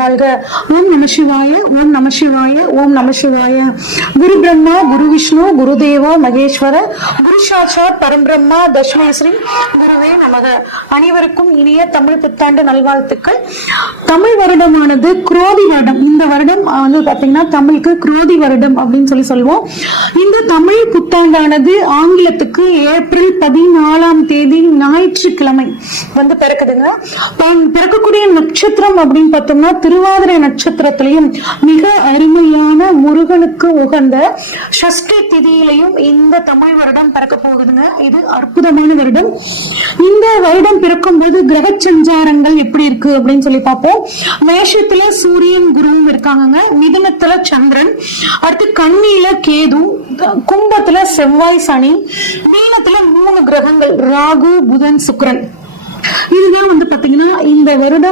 வாழ்க. ஓம் நம சிவாய ஓம் நம சிவாய ஓம் நம சிவாய. குரு பிரம்மா குரு விஷ்ணு குரு தேவா மகேஸ்வர குரு சாட்சாத் பரம்பிரம்மா தஷ்மஸ்ரீ குருவே நமக. அனைவருக்கும் இனிய தமிழ் புத்தாண்டு நல்வாழ்த்துக்கள். தமிழ் வருடமானது குரோதி வருடம். இந்த வருடம் வந்து பாத்தீங்கன்னா தமிழுக்கு குரோதி வருடம் அப்படின்னு சொல்லி சொல்லுவோம். இந்த தமிழ் புத்தாண்டானது ஆங்கிலத்துக்கு ஏப்ரல் பதினாலாம் தேதி ஞாயிற்றுக்கிழமை வந்து பிறக்குதுங்க. பிறக்கக்கூடிய நட்சத்திரம் அப்படின்னு பார்த்தோம்னா திருவாதிரை நட்சத்திரத்திலையும் மிக அருமையான முருகனுக்கு உகந்த சஷ்டி திதியிலையும் இந்த தமிழ் வருடம் பிறக்க போகுதுங்க. இது அற்புதமான வருடம். இந்த வருடம் பிறக்கும் போது கிரக சஞ்சாரங்கள் எப்படி இருக்கு அப்படின்னு சொல்லி பார்ப்போம். மேஷத்துல சூரியன் குருவும் இருக்காங்க மிதுனத்துல சந்திரன். அடுத்து கண்ணியில கேது. கும்பத்துல செவ்வாய் சனி. மீனத்துல மூணு கிரகங்கள். ராகு புதன் சுக்ரன் இதுதான் வந்து பாத்தீங்கன்னா இந்த வருட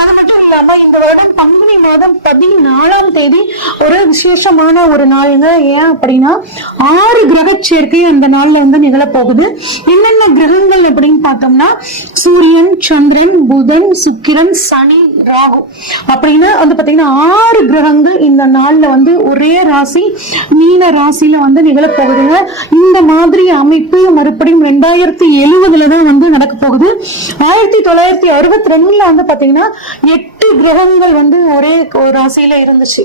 அது மட்டும் இல்லாம இந்த வருடம் பங்குனி மாதம் பதினாலாம் தேதி ஒரு விசேஷமான ஒரு நாளுங்க ஏன் அப்படின்னா ஆறு கிரக சேர்க்கை அந்த நாள்ல வந்து நிகழப்போகுது. என்னென்ன கிரகங்கள் அப்படின்னு பார்த்தோம்னா சூரியன் சந்திரன் புதன் சுக்கிரன் சனி ராகு. அப்படின்னு வந்து பாத்தீங்கன்னா ஆறு கிரகங்கள் இந்த நாள்ல வந்து ஒரே ராசி மீன ராசியில வந்து நிகழப்போகுதுங்க. இந்த மாதிரி அமைப்பு மறுபடியும் ரெண்டாயிரத்தி எழுவதுல தான் வந்து நடக்க போகுது. ஆயிரத்தி தொள்ளாயிரத்தி அறுபத்தி ரெண்டுல வந்து பாத்தீங்கன்னா எட்டு கிரகங்கள் வந்து ஒரே ஒரு ராசியில இருந்துச்சு.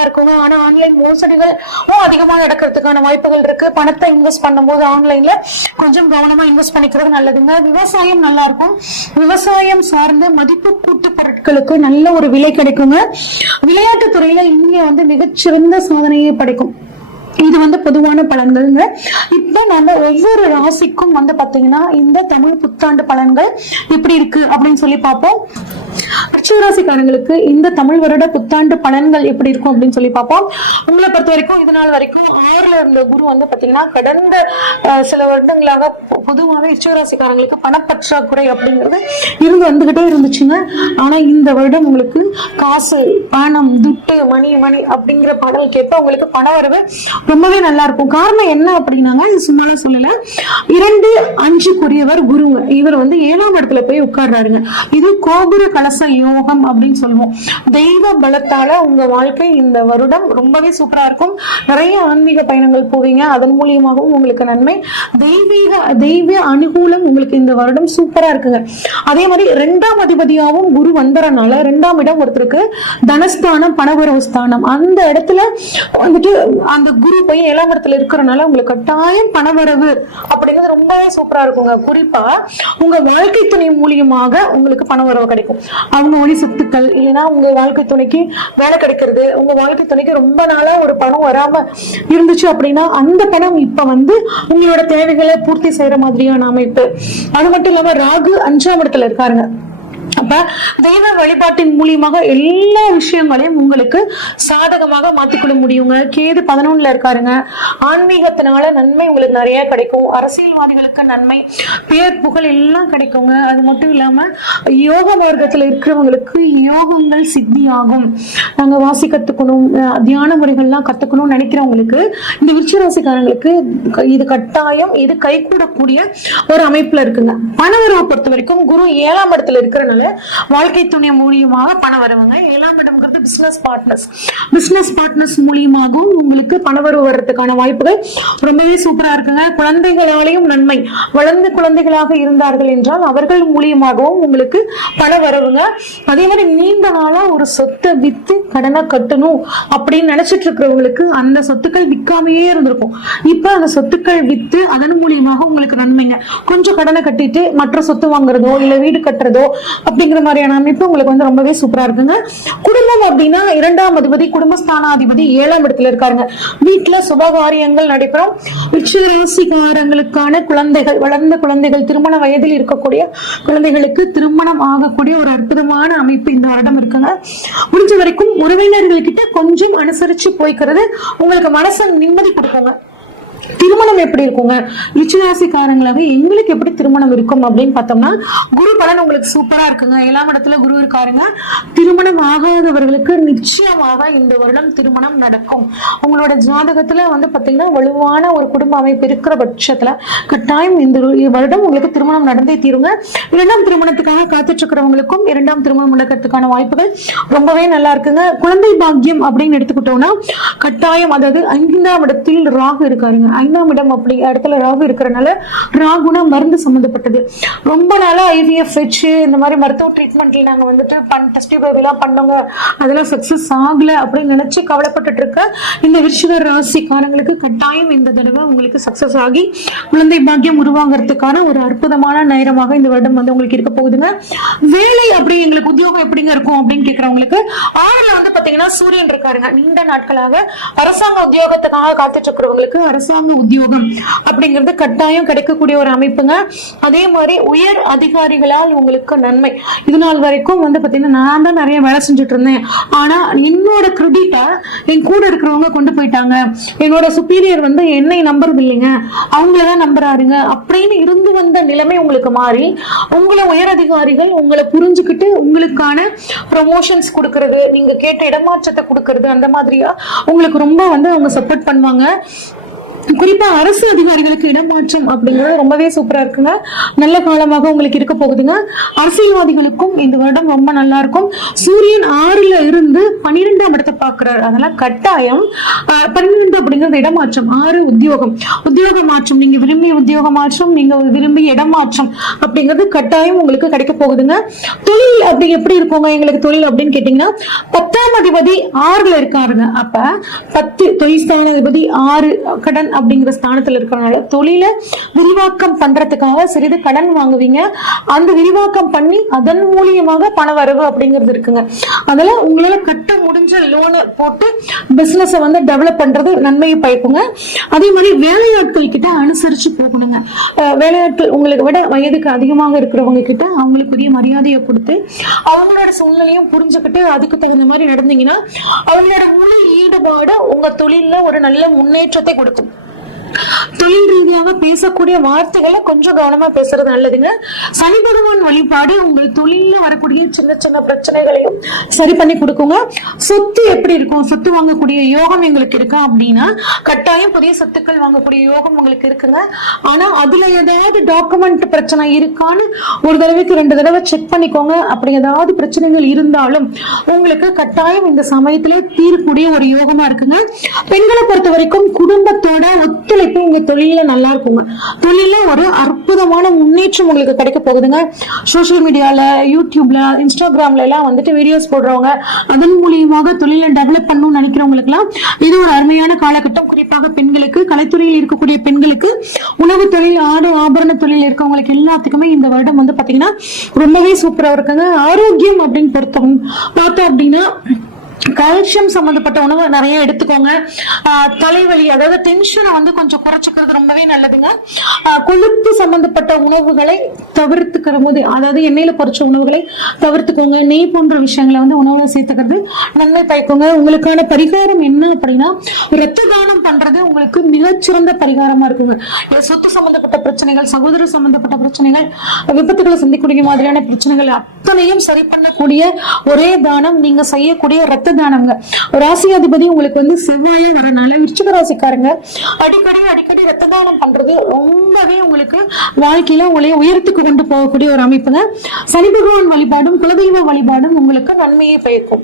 இருக்குங்க. ஆனா ஆன்லைன் மோசடிகள் அதிகமா நடக்கிறதுக்கான வாய்ப்புகள் இருக்கு. பணத்தை இன்வெஸ்ட் பண்ணும்போது ஆன்லைன்ல கொஞ்சம் கவனமா இன்வெஸ்ட் பண்ணிக்கிறது நல்லதுங்க. விவசாயம் நல்லா இருக்கும். விவசாயம் சார்ந்த மதிப்பு கூட்டு பொருட்களுக்கு நல்ல ஒரு விலை கிடைக்குங்க. விளையாட்டு துறையில இந்தியா வந்து மிகச்சிறந்த சாதனையை படைக்கும். இது வந்து பொதுவான பலன்கள்ங்க. இப்ப நம்ம ஒவ்வொரு ராசிக்கும் வந்து பாத்தீங்கன்னா இந்த தமிழ் புத்தாண்டு பலன்கள் எப்படி இருக்கு அப்படின்னு சொல்லி பார்ப்போம். ரிஷபராசிக்காரங்களுக்கு இந்த தமிழ் வருட புத்தாண்டு பலன்கள் எப்படி இருக்கும் அப்படின்னு சொல்லி பார்ப்போம். உங்களை பொறுத்த வரைக்கும் இது நாள் வரைக்கும் ஆறுல இருந்த குரு வந்து பாத்தீங்கன்னா கடந்த சில வருடங்களாக பொதுவாகவே ரிஷபராசிக்காரங்களுக்கு பணப்பற்றாக்குறை அப்படிங்கிறது இருந்து வந்துகிட்டே இருந்துச்சுங்க. ஆனா இந்த வருடம் உங்களுக்கு காசு பணம் துட்டு மணி மணி அப்படிங்கிற பாடல் கேட்ப உங்களுக்கு பண வரவு ரொம்பவே நல்லா இருக்கும். காரணம் என்ன அப்படின்னாங்க சும்மா சொல்லல. இரண்டு அஞ்சுக்குரியவர் குருங்க. இவர் வந்து ஏழாம் இடத்துல போய் உட்கார்றாருங்க. இது கோபுர கலச யோகம் அப்படின்னு சொல்லுவோம். தெய்வ பலத்தால உங்க வாழ்க்கை இந்த வருடம் ரொம்பவே சூப்பரா இருக்கும். நிறைய ஆன்மீக பயணங்கள் போவீங்க. அதன் மூலியமாகவும் உங்களுக்கு நன்மை. தெய்வீக தெய்வ அனுகூலம் உங்களுக்கு இந்த வருடம் சூப்பரா இருக்குங்க. அதே மாதிரி ரெண்டாம் அதிபதியாகவும் குரு வந்தறனால ரெண்டாம் இடம் ஒருத்தருக்கு தனஸ்தானம் பணவரவு ஸ்தானம். அந்த இடத்துல வந்துட்டு அந்த குரு போய் ஏழாம் இடத்துல இருக்கிறனால உங்களுக்கு கட்டாயம் பணவரவு அப்படிங்கிறது ரொம்பவே சூப்பரா இருக்குங்க. குறிப்பா உங்க வாழ்க்கை துணை மூலியமாக உங்களுக்கு பணவரவு கிடைக்கும். அவங்க ஒளி சொத்துக்கள் இல்லைன்னா உங்க வாழ்க்கை துணைக்கு வேலை கிடைக்கிறது உங்க வாழ்க்கை துணைக்கு ரொம்ப நாளா ஒரு பணம் வராம இருந்துச்சு அப்படின்னா அந்த பணம் இப்ப வந்து உங்களோட தேவைகளை பூர்த்தி செய்யற மாதிரியான அமைப்பு. அது மட்டும் இல்லாம ராகு அஞ்சாம் இடத்துல இருக்காருங்க. அப்ப தெய்வ வழிபாட்டின் மூலியமாக எல்லா விஷயங்களையும் உங்களுக்கு சாதகமாக மாத்திக்கொள்ள முடியுங்க. கேது பதினொன்னுல இருக்காருங்க. ஆன்மீகத்தினால நன்மை உங்களுக்கு நிறைய கிடைக்கும். அரசியல்வாதிகளுக்கு நன்மை பேர் புகழ் எல்லாம் கிடைக்குங்க. அது மட்டும் இல்லாம யோக மார்க்கத்துல இருக்கிறவங்களுக்கு யோகங்கள் சித்தியாகும். நாங்க வாசி கத்துக்கணும் தியான முறைகள்லாம் கத்துக்கணும்னு நினைக்கிறவங்களுக்கு இந்த விருச்சிராசிக்காரங்களுக்கு இது கட்டாயம் இது கைகூடக்கூடிய ஒரு அமைப்புல இருக்குங்க. பணவரவை பொறுத்த வரைக்கும் குரு ஏழாம் இடத்துல இருக்கிறனால வாழ்க்கை துணை மூலியமாக பணம் வருவாங்க. ஏழாம் இடம்ங்கிறது பிசினஸ் பார்ட்னர்ஸ் பிசினஸ் பார்ட்னர்ஸ் மூலியமாகவும் உங்களுக்கு பணவரவு வர்றதுக்கான வாய்ப்புகள் ரொம்பவே சூப்பரா இருக்குங்க. குழந்தைகளாலேயும் நன்மை. வளர்ந்த குழந்தைகளாக இருந்தார்கள் என்றால் அவர்கள் மூலியமாகவும் உங்களுக்கு பண வரவுங்க. அதே மாதிரி நீண்ட நாளா ஒரு சொத்தை வித்து கடனை கட்டணும் அப்படின்னு நினைச்சிட்டு இருக்கிறவங்களுக்கு அந்த சொத்துக்கள் விற்காமையே இருந்திருக்கும். இப்ப அந்த சொத்துக்கள் வித்து அதன் மூலியமாக உங்களுக்கு நன்மைங்க. கொஞ்சம் கடனை கட்டிட்டு மற்ற சொத்து வாங்குறதோ இல்ல வீடு கட்டுறதோ அப்படிங்கிற மாதிரியான அமைப்பு உங்களுக்கு வந்து ரொம்பவே சூப்பரா இருக்குங்க. குடும்பம் அப்படின்னா இரண்டாம் அதிபதி குடும்பஸ்தானாதிபதி ஏழாம் இடத்துல இருக்காருங்க. வீட்டுல சுபகாரியங்கள் நடைபெறும். ரிஷராசிக்காரங்களுக்கான குழந்தைகள் வளர்ந்த குழந்தைகள் திருமண வயதில் இருக்கக்கூடிய குழந்தைகளுக்கு திருமணம் ஆகக்கூடிய ஒரு அற்புதமான அமைப்பு இந்த வருடம் இருக்குங்க. முடிஞ்ச வரைக்கும் உறவினர்கள் கிட்ட கொஞ்சம் அனுசரிச்சு போய்க்கிறது. உங்களுக்கு மனசு நிம்மதி கொடுக்குங்க. திருமணம் எப்படி இருக்குங்க? ரிச்சிராசிக்காரங்களாக எங்களுக்கு எப்படி திருமணம் இருக்கும் அப்படின்னு பார்த்தோம்னா குரு பலன் உங்களுக்கு சூப்பரா இருக்குங்க. ஏழாம் இடத்துல குரு இருக்காருங்க. திருமணம் ஆகாதவர்களுக்கு நிச்சயமாக இந்த வருடம் திருமணம் நடக்கும். உங்களோட ஜாதகத்துல வந்து பாத்தீங்கன்னா வலுவான ஒரு குடும்ப அமைப்பு இருக்கிற பட்சத்துல கட்டாயம் இந்த வருடம் உங்களுக்கு திருமணம் நடந்தே தீருங்க. இரண்டாம் திருமணத்துக்காக காத்துட்டு இருக்கிறவங்களுக்கும் இரண்டாம் திருமணம் நடக்கிறதுக்கான வாய்ப்புகள் ரொம்பவே நல்லா இருக்குங்க. குழந்தை பாக்கியம் அப்படின்னு எடுத்துக்கிட்டோம்னா கட்டாயம் அதாவது ஐந்தாம் இடத்தில் ராகு இருக்காருங்க. ஐந்தாம் இடம் அப்படி இடத்துல ராகு இருக்கிறனால ராகுனா மருந்து சம்மந்தப்பட்டது. ரொம்ப நாளா ஐவிஎஃப் வச்சு இந்த மாதிரி மருத்துவ ட்ரீட்மெண்ட்ல நாங்க வந்துட்டு பண் டெஸ்ட் எல்லாம் அதெல்லாம் சக்சஸ் ஆகல அப்படின்னு நினச்சி கவலைப்பட்டுட்டு இருக்க. இந்த விருச்சிக ராசிக்காரங்களுக்கு கட்டாயம் இந்த தடவை உங்களுக்கு சக்சஸ் ஆகி குழந்தை பாக்கியம் உருவாகிறதுக்கான ஒரு அற்புதமான நேரமாக இந்த வருடம் வந்து உங்களுக்கு இருக்க போகுதுங்க. வேலை அப்படி எங்களுக்கு உத்தியோகம் எப்படிங்க இருக்கும் அப்படின்னு கேட்கறவங்களுக்கு ஆறுல வந்து பாத்தீங்கன்னா சூரியன் இருக்காருங்க. நீண்ட நாட்களாக அரசாங்க உத்தியோகத்துக்காக காத்துட்டு இருக்கிறவங்களுக்கு அரசாங்க உத்தியோகம் அப்படிங்கிறது கட்டாயம் கிடைக்கக்கூடிய ஒரு அமைப்புங்க. அதே மாதிரி உயர் அதிகாரிகளால் உங்களுக்கு நன்மை. இது நாள் வரைக்கும் வந்து பார்த்தீங்கன்னா நான் தான் நிறைய வேலை செஞ்சுட்டு இருந்தேன். ஆனா என்னோட கிரெடிட்டை என் கூட இருக்கிறவங்க கொண்டு போயிட்டாங்க. என்னோட சுப்பீரியர் வந்து என்னை நம்புறது இல்லைங்க அவங்கள தான் நம்புறாருங்க. அப்படின்னு இருந்து வந்த நிலைமை உங்களுக்கு மாறி உங்களை உயர் அதிகாரிகள் உங்களை புரிஞ்சுக்கிட்டு உங்களுக்கான ப்ரொமோஷன்ஸ் கொடுக்கறது நீங்க கேட்ட இடமாற்றத்தை கொடுக்கறது அந்த மாதிரியா உங்களுக்கு ரொம்ப வந்து அவங்க சப்போர்ட் பண்ணுவாங்க. குறிப்பா அரசு அதிகாரிகளுக்கு இடமாற்றம் அப்படிங்கிறது ரொம்பவே சூப்பரா இருக்குங்க. நல்ல காலமாக உங்களுக்கு இருக்க போகுதுங்க. அரசியல்வாதிகளுக்கும் இந்த வருடம் ரொம்ப நல்லா இருக்கும். சூரியன் ஆறுல இருந்து பன்னிரெண்டாம் இடத்தை பாக்குறாரு அதெல்லாம் கட்டாயம். பன்னிரெண்டு அப்படிங்கிறது இடமாற்றம் ஆறு உத்தியோகம். உத்தியோக மாற்றம் நீங்க விரும்பிய உத்தியோக மாற்றம் நீங்க விரும்பிய இடமாற்றம் அப்படிங்கிறது கட்டாயம் உங்களுக்கு கிடைக்க போகுதுங்க. தொழில் அப்படி எப்படி இருக்குங்க? எங்களுக்கு தொழில் அப்படின்னு கேட்டீங்கன்னா பத்தாம் அதிபதி ஆறுல இருக்காருங்க. அப்ப பத்து தொழில் ஸ்தானாதிபதி ஆறு கடன் அப்படிங்கிற ஸ்தானத்துல இருக்கிறனால தொழிலை விரிவாக்கம் பண்றதுக்காக சிறிது கடன் வாங்குவீங்க. அந்த விரிவாக்கம் பண்ணி அதன் மூலியமாக பண வரவு அப்படிங்கிறது இருக்குங்க. அதில் உங்களால கட்ட முடிஞ்ச லோனை போட்டு பிஸ்னஸை வந்து டெவலப் பண்றது நன்மையை பயக்குங்க. அதே மாதிரி வேலையாட்கள் கிட்ட அனுசரிச்சு போகணுங்க. அஹ் வேலையாட்கள் உங்களுக்கு விட வயதுக்கு அதிகமாக இருக்கிறவங்க கிட்ட அவங்களுக்குரிய மரியாதையை கொடுத்து அவங்களோட சூழ்நிலையும் புரிஞ்சுக்கிட்டு அதுக்கு தகுந்த மாதிரி நடந்தீங்கன்னா அவங்களோட முழு ஈடுபாடு உங்க தொழிலில் ஒரு நல்ல முன்னேற்றத்தை கொடுக்கும். தொழில் ரீதியாக பேசக்கூடிய வார்த்தைகளை கொஞ்சம் கவனமா பேசுறது நல்லதுங்க. சனி பகவான் வழிபாடு உங்கள் தொழில வரக்கூடிய சின்ன சின்ன பிரச்சனைகளையும் சரி பண்ணி கொடுக்குங்க. சொத்து எப்படி இருக்கும்? சொத்து வாங்கக்கூடிய யோகம் எங்களுக்கு இருக்கு அப்படின்னா கட்டாயம் புதிய சொத்துக்கள் வாங்கக்கூடிய யோகம் உங்களுக்கு இருக்குங்க. ஆனா அதுல ஏதாவது டாக்குமெண்ட் பிரச்சனை இருக்கான்னு ஒரு தடவைக்கு ரெண்டு தடவை செக் பண்ணிக்கோங்க. அப்படி ஏதாவது பிரச்சனைகள் இருந்தாலும் உங்களுக்கு கட்டாயம் இந்த சமயத்திலே தீரக்கூடிய ஒரு யோகமா இருக்குங்க. பெண்களை பொறுத்த வரைக்கும் குடும்பத்தோட இப்போ உங்க தொழில நல்லா இருக்குங்க தொழில ஒரு அற்புதமான முன்னேற்றம் உங்களுக்கு கிடைக்க போகுதுங்க. சோஷியல் மீடியால யூடியூப்ல இன்ஸ்டாகிராம்ல எல்லாம் வந்துட்டு வீடியோஸ் போடுறவங்க அதன் மூலியமாக தொழிலை டெவலப் பண்ணணும்னு நினைக்கிறவங்களுக்குலாம் இது ஒரு அருமையான காலகட்டம். குறிப்பாக பெண்களுக்கு கலைத்துறையில் இருக்கக்கூடிய பெண்களுக்கு உணவு தொழில் ஆடு ஆபரண தொழில் இருக்கவங்களுக்கு எல்லாத்துக்குமே இந்த வருடம் வந்து பாத்தீங்கன்னா ரொம்பவே சூப்பரா இருக்குங்க. ஆரோக்கியம் அப்படின்னு பொறுத்தவங்க பார்த்தோம் அப்படின்னா கால்சியம் சம்பந்தப்பட்ட உணவு நிறைய எடுத்துக்கோங்க. தலைவலி அதாவது டென்ஷனை வந்து கொஞ்சம் குறைச்சிக்கிறது ரொம்பவே நல்லதுங்க. கொழுப்பு சம்பந்தப்பட்ட உணவுகளை தவிர்த்துக்கிற போது அதாவது எண்ணெயில பொறிச்ச உணவுகளை தவிர்த்துக்கோங்க. நெய் போன்ற விஷயங்களை வந்து உணவுல சேர்த்துக்கிறது நன்மை பயக்குங்க. உங்களுக்கான பரிகாரம் என்ன அப்படின்னா ரத்த தானம் பண்றது உங்களுக்கு மிகச்சிறந்த பரிகாரமா இருக்குங்க. சொத்து சம்பந்தப்பட்ட பிரச்சனைகள் சகோதர சம்பந்தப்பட்ட பிரச்சனைகள் விபத்துகளை சந்திக்கக்கூடிய மாதிரியான பிரச்சனைகள் அத்தனையும் சரி பண்ணக்கூடிய ஒரே தானம். நீங்க செய்யக்கூடிய ரத்த தானங்க ராசி அதிபதி உங்களுக்கு வந்து செவ்வாயா வரனால விருச்சிக ராசிக்காரங்க அடிக்கடி அடிக்கடி ரத்த தானம் பண்றது ரொம்பவே உங்களுக்கு வாழ்க்கையில உங்களை உயரத்துக்கு கொண்டு போகக்கூடிய ஒரு அமைப்புங்க. சனி பகவான் வழிபாடும் குலதெய்வ வழிபாடும் உங்களுக்கு நன்மையை பயக்கும்.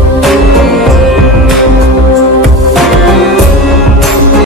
Thank you.